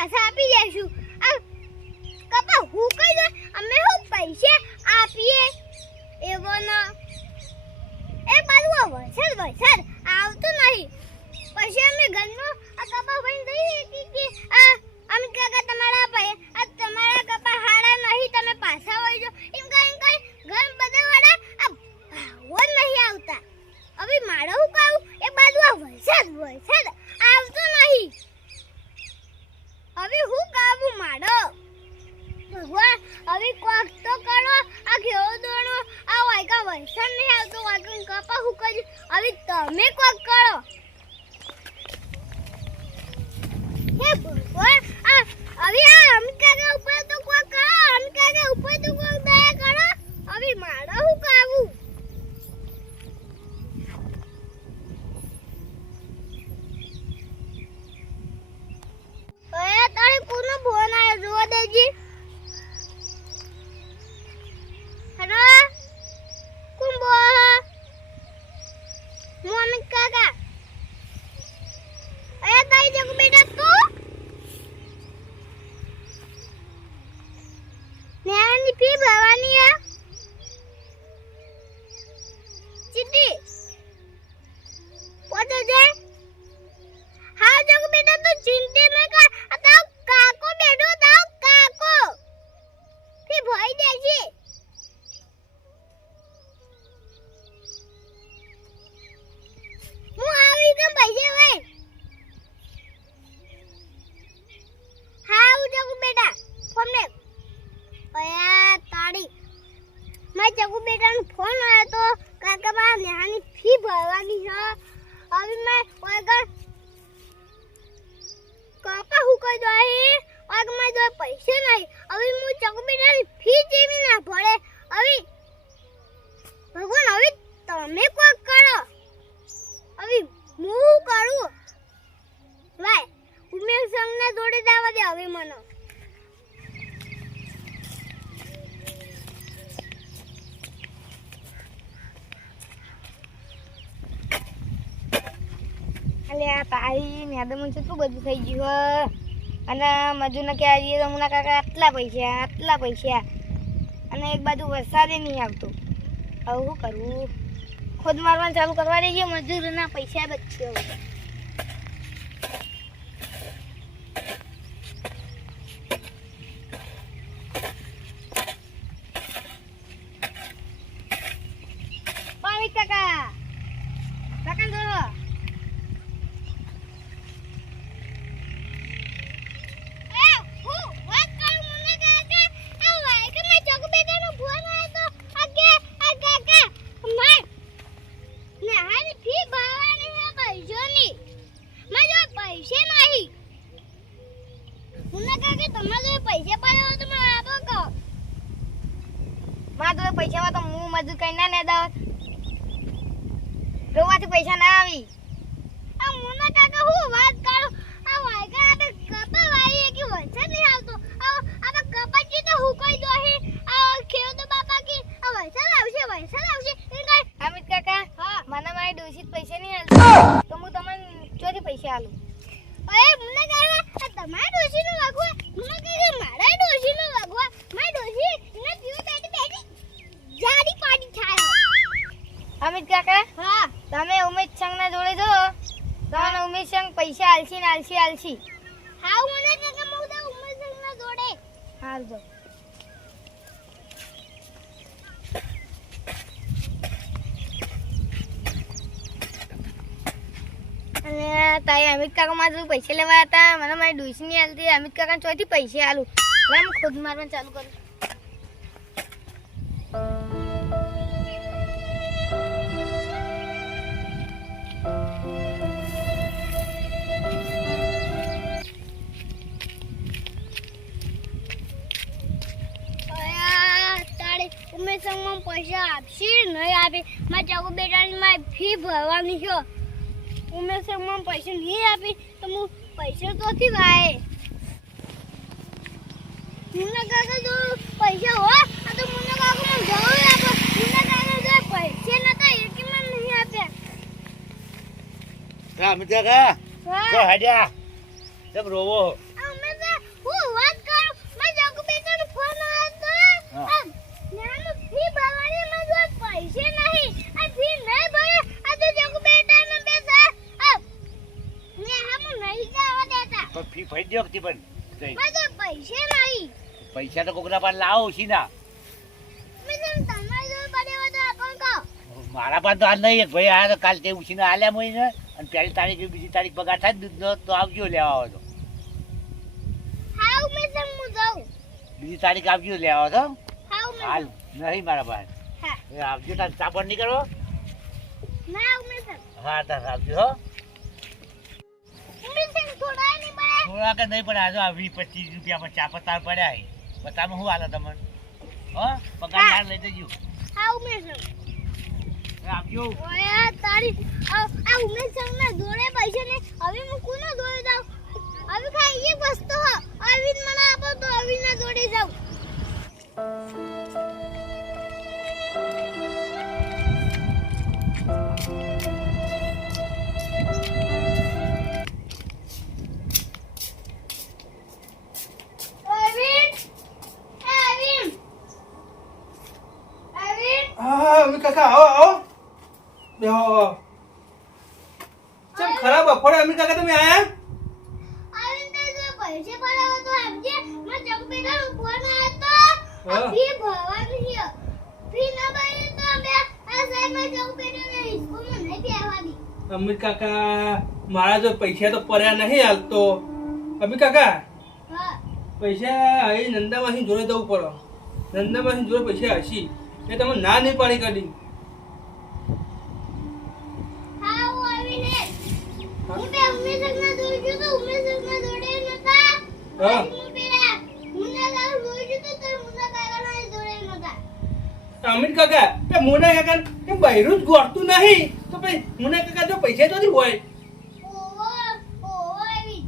પાછા આપી દેશું આ કપા હું કહી દે અમે હું પૈસા આપીએ એવો ન એ બાજુ વરસાદ આવતો નહીં પછી અમે ઘરનો આ કપા ભાઈ દઈએ કે આ અમે કાકા તમારા ભાઈ આ તમારા કપા હાડા નહીં તમે પાછા વળી જો એમ કઈ ઘર બધા વાળા આ ભાવો નહીં આવતા હવે મારો હું કહું એ બાજુ આ વરસાદ આવતો નહીં હવે હું કાવું મારો ભગવાન હવે કોક તો કરો આ ઘેવો દોણો આ વાયકા વરસાદ નહીં આવતો વાયકા કપા હું કરી હવે તમે કોક કરો હે ભગવાન આ હવે આ અમકાકા ઉપર તો કોક કરો અમકાકા ઉપર તો કોક દયા કરો હવે મારો હું કાવું ઓય તારે કોનો ફોન આવ્યો જોવા દેજી હેલો કોણ બોલ હું અમિત કાકા અરે તારી જગુ બેટા તું નેહાની ફી ભરવાની આ ચીટી પોતે જાય હા જગુ બેટા તું ચિંતા ન કર આ તારો કાકો બેઠો તારો કાકો ફી ભરી દેજે હું આવી કે પૈસા ભાઈ હા હું જગુ બેટા ફોન લે અયા તારી મારા જગુ બેટાનો ફોન આવ્યો તો કાકા મારા નેહાની ફી ભરવાની છે હવે મેં ઓગર કાકા હું કહી દો ઓગ મારા જોડે પૈસા નહીં હવે હું જગુ બેટાની ફી જેવી ના ભરે હવે ભગવાન હવે તમે કોક કરો હવે હું કરું ભાઈ ઉમેશ સંગને જોડે જવા દે હવે મને અલે આ તારી મેડમ કેટલું બધું થઈ ગયું અને મજૂરને કે આવીએ તો મુના કાકા આટલા પૈસા અને એક બાજુ વરસાદે નહીં આવતો હવે શું કરવું ખોદ મારવાનું ચાલુ કરવા દઈએ મજૂરના પૈસા બચશે હવે પાણી કાકા જો પૈસામાં તો હું મજૂર કઈ ના ને દાવત રોવાથી પૈસા ના આવી આ મુના કાકા હું વાત કરું આ વાયકા આપણે કપા વાઈએ કે વરસાદ નહીં આવતો આ આપણે કપાજી તો હું કહી દો હે આ ખેડો તો બાપા કે આ વરસાદ આવશે એ કઈ અમિત કાકા હા મને મારી ડોશી પૈસા નહીં આલતો તો હું તમને ચોથી પૈસા આલું અરે મુના કાકા આ તમારા ડોશીનો વાગવા મુના કાકા મારા ડોશીનો વાગવા મારી ડોશી ને પીઓ બેઠી જાડી પાડી થાય અમિત કાકા હા તમે ઉમેશ સંગના જોડે જો તમને ઉમેશ સંગ પૈસા આલસી હા મુના કાકા હું તો ઉમર સંગના જોડે હાલ જો અને તાઈ અમિત કાકા મારા પૈસા લેવા હતા મને મારી ડોશી નહીં આલતી અમિત કાકા ચોથી પૈસા આલું હવે હું ખુદ મારવાનું ચાલુ કરું ઉમેશ સંગમાં પૈસા આપશે નહીં આપે મારા ચાકુ બેટાની મારી ફી ભરવાની છે ઉમેશ સંગમાં પૈસા નહીં આપી તો હું પૈસા તોથી વાય મુન્ના કાકા જો પૈસા હોય આ તો મુન્ના કાકા મને જરૂર આપો મુન્ના કાકા જો પૈસા નતા એટલે મને નહીં આપ્યા કા મિત્યા કા હા જો હડ્યા જબ રોવો અમે તો હા. નાનું ફી ભરવાની માં જો પૈસે નહીં આ ફી નહીં ભરે આ તો જગુ બેટા ને બેસા ને હમ નહીં જવા દેતા તો ફી ફરી દો કે પણ કઈ માં તો પૈસે નહીં પૈસા તો કોકના પાસે લાવો સીના મેં તમારે જો પડ્યો તો આપણ કહો મારા પાસે તો હાલ નહીં એક ભાઈ આ તો કાલ તે ઉછીને આલ્યા મોઈ ને અને પહેલી તારીખ બીજી તારીખ પગાર થાય ને દૂધનો તો આવજો લેવા આવો તો હાઉ મેં હું જાઉં બીજી તારીખ આવજો લેવા આવો તો હાઉ મેં હાલ નહીં મારા પાસે હા એ આવજો તાર સાબણ નહીં કરો ના મેં હા તાર આવજો હો થોડા નહીં બળે થોડા કે નહીં પણ આજે આ 20-25 રૂપિયામાં ચા પત્તા પડ્યા છે પત્તામાં શું હાલે તમને હો પગાર યાર લઈ જજો હાઉ મેં આવજો ઓય તારી આ ઉમેશ સંગના જોડે પૈસા ને હવે હું કોનો જોડે જાઉં હવે ખાઈ એક વસ્તુ હ અરવિંદ મને આપો તો અરવિંદના જોડે જાઉં હા અમે કાકા આવો આવો બેહો ચમ ખરાબ અફોડે અમે કાકા તમે આયા અરવિંદ તો પૈસે ભરાવો તો આપજે માં જગબેટાનો ફોન આવ્યો તો હા. ફી ભરવાની છે ફી ના ભરે તો અમે આ સાહેબ જગબેટાને સ્કૂલમાં નહીં બેહવાની અમે કાકા મારા જો પૈસા તો પડ્યા નહીં હાલ તો અમે કાકા હા પૈસા અહીં નંદામાસી જોડે જવું પડે નંદામાસી જોડે પૈસા હશી એ તમે ના નહીં પાડી કાઢી હા હું આવીને હું બે ઉમેશ સંગના જોડે તો ઉમેશ સંગના જોડે નતા હા. હું પેલા મુન્ના દાવ જોડે તો તો મુન્ના કાકાના જોડે નતા અમીર કાકા એ મોના કાકા એ બૈરું જ ગોળતું નહીં તો પછી મોના કાકા જો પૈસા તો નહીં હોય ઓવો આવી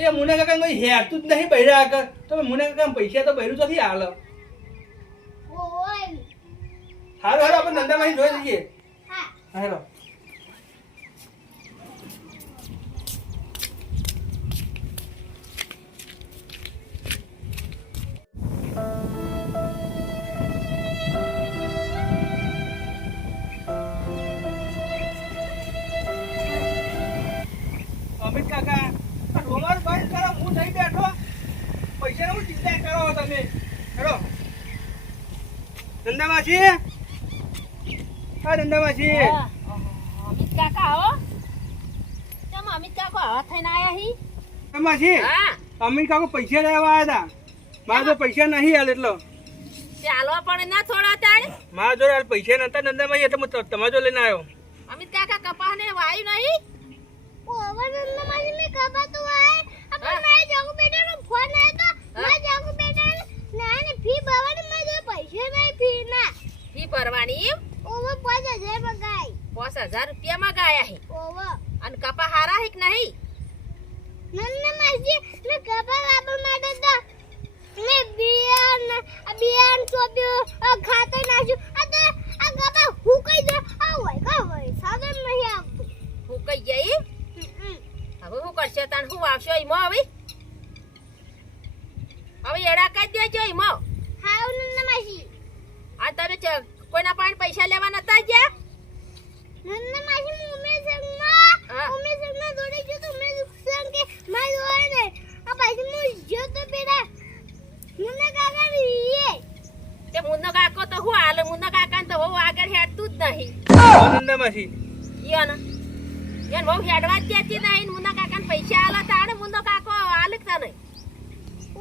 એ મોના કાકા કોઈ હેરતું જ નહીં બૈરા આગળ તો મોના કાકા પૈસા તો બૈરું તો હાલ ઓવો આવી હારું હારું આપણે નંદામાસી જોઈ લઈએ હા હારો અમિત કાકા આ રોમાર બંધ કરો હું નહીં બેઠો પૈસાનો હું ચિંતા કરો તમે હેડો નંદામાસી હા નંદામાસી અમિત કાકા આવો ચમ અમિત કાકા આવા થઈને આયા હી નંદામાસી હા અમિત કાકો પૈસા લેવા આવ્યા હતા મારા તો પૈસા નહીં હાલ એટલો ચાલો પણ ના થોડા તાણ મારા જોડે હાલ પૈસા નતા નંદામાસી એટલે હું તમારા જો લઈને આવ્યો અમિત કાકા કપાહ ને વાયુ નહીં ઓવો નંદા માસી મે કબા તો આય આપણ મેં જગબેટાનો ફોન આવ્યો તો મેં જગબેટાને ના ને ફી ભરવાની મેં જો પૈસા નહીં ફી ના ફી ભરવાની ઓવો 5000 મગાઈ 5000 રૂપિયા માં ગયા હી ઓવો અને કપા હારા હી કે નહીં નંદા માસી મે કબા લાવવા માટે તો મે બિયાન સોબ્યો ખાતે નાખ્યું આ તો આ કબા હુકાઈ દે આ હોય સાદમ નહીં આવતું હું કઈ જઈ હવે હું કરશે તાણ હું આવશો ઈમો હવે હવે એડા કાઢ દેજો ઈમો હાઉ નંદા માસી આ તમે કોઈના પાસે પૈસા લેવા નતા ગયા નંદા માસી ઉમેશ હા. સંગના જોડે જો તો ઉમેશ સંગ કે માર જોડે ને આ પાછી હું જો તો પેલા મુન્ના કાકા રીએ તે મુન્નો કાકો તો હું હાલે મુન્નો કાકા તો બહુ આગળ હેડતું જ નહીં નંદામાસી ઈયોને ઈયોને બહુ હેડવા જ દેતી નહીં મુન્ના કાકાને પૈસા આલા તાણે મુન્નો કાકો આલે કે નહીં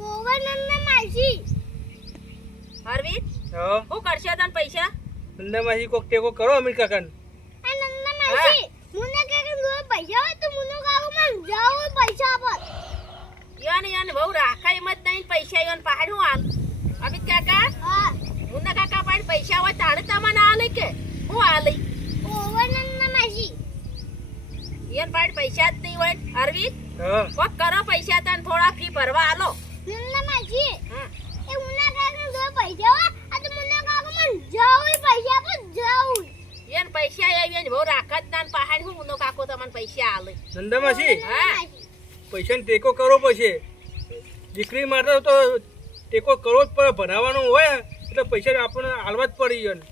ઓવર નંદા માસી હરવીર હા હું કરશે તને પૈસા નંદામાસી કોક ટેકો કરો અમીર કાકાને આ નંદા માસી મુન્ના કાકા જોડે પૈસા હોય તો મુન્નો કાકો માં જાવ પૈસા આપત ઈયોને બહુ રાખાય એમ જ નહીં પૈસા ઈયોને પહાડ હું આલ અમિત કાકા હા મુન્ના કાકા પાસે પૈસા હોય તાણે તમને આલે કે હું આલે ઓવર નંદા માસી ઈયોને પાસે પૈસા જ નહીં હોય હરવીર હા કોક કરો પૈસા તને થોડા ફી ભરવા આલો નંદા માસી હા એ મુન્ના કાકા જોડે પૈસા હોય આ તો મુન્ના કાકો માં જાવ પૈસા આપત જાવ ઈયોને પૈસા આવીને બહુ રાખત તાન પહાડ હું મુન્નો કાકો તમને પૈસા આલે નંદામાસી હા પૈસાને ટેકો કરો પછી દીકરી માટે તો ટેકો કરવો જ પડે, ભરાવાનો હોય એટલે પૈસા આપણને હાલવા જ પડી જાય.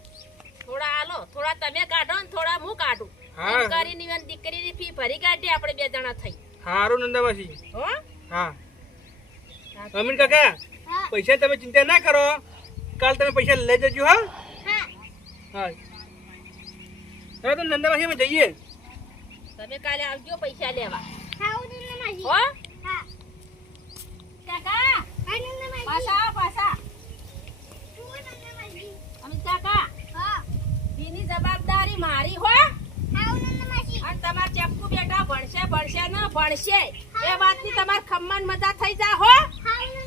થોડા હાલો, થોડા તમે કાઢો ને થોડા હું કાઢું. હા. એમ કરીને ઈવન દીકરીની ફી ભરી કાઢીએ આપણે 2 જણા થઈ. હારું નંદામાસી. હો? હા અમીન કાકા, હા પૈસા તમે ચિંતા ના કરો, કાલ તમે પૈસા લઈ જજો. હા હા હા હવે તો નંદામાસી અમે જઈએ. તમે કાલે આવજો પૈસા લેવા. હા ઉડીને માજી હો? હા કાકા, આનંદ માજી પાછા આવો, પાછા. શું આનંદ માજી અમિત કાકા, હા ફીની જવાબદારી મારી હો. હા આનંદ માજી અને તમાર ચેપકુ બેટા ભણશે ને ભણશે એ વાતની તમાર ખમ્મન મજા થઈ જા હો. હા આનંદ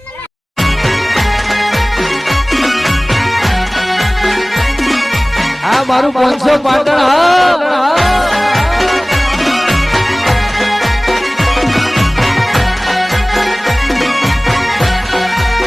આ મારું 500 પાટણ હા